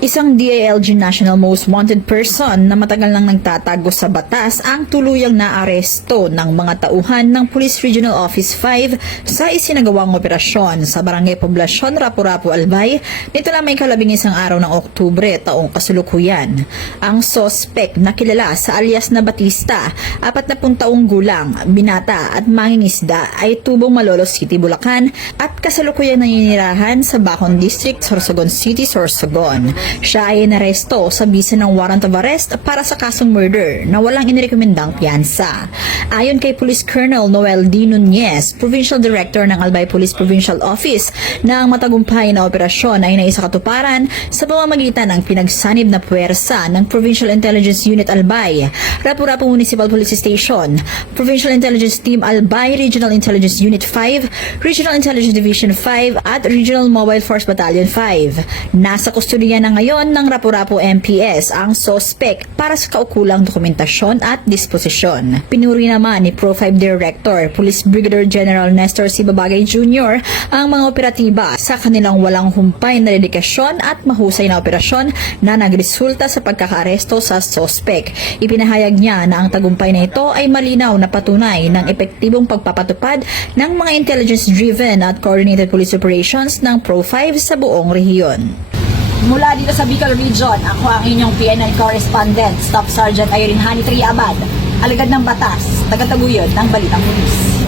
Isang DILG National Most Wanted Person na matagal nang nagtatago sa batas ang tuluyang naaresto ng mga tauhan ng Police Regional Office 5 sa isinagawang operasyon sa Barangay Poblasyon, Rapu-Rapu, Albay nito lamang ika-11 araw ng Oktubre taong kasalukuyan. Ang sospek na kilala sa alias na Batista, 40 taong gulang, binata at mangingisda ay tubong Malolos City, Bulacan at kasalukuyang naninirahan sa Bacon District, Sorsogon City, Sorsogon. Siya ay inaresto sa bisa ng warrant of arrest para sa kasong murder na walang inirekomendang piyansa. Ayon kay Police Colonel Noel D. Nunez, Provincial Director ng Albay Police Provincial Office, na ang matagumpay na operasyon ay naisakatuparan sa pamamagitan ng pinagsanib na puwersa ng Provincial Intelligence Unit Albay, Rapu-Rapu Municipal Police Station, Provincial Intelligence Team Albay, Regional Intelligence Unit 5, Regional Intelligence Division 5 at Regional Mobile Force Battalion 5. Nasa kustodiya na ngayon ng Rapu-Rapu MPS ang sospek para sa kaukulang dokumentasyon at disposisyon. Pinuri naman ni Pro 5 Director, Police Brigadier General Nestor C. Babagay Jr. ang mga operatiba sa kanilang walang humpay na dedikasyon at mahusay na operasyon na nagresulta sa pagkakaaresto sa sospek. Ipinahayag niya na ang tagumpay na ito ay malinaw na patunay ng epektibong pagpapatupad ng mga intelligence-driven at coordinated police operations ng Pro 5 sa buong rehiyon. Mula dito sa Bicol Region, ako ang inyong PNN correspondent, Staff Sergeant Irene Hani Triabad, alagad ng batas, tagataguyod ng Balitang Pulis.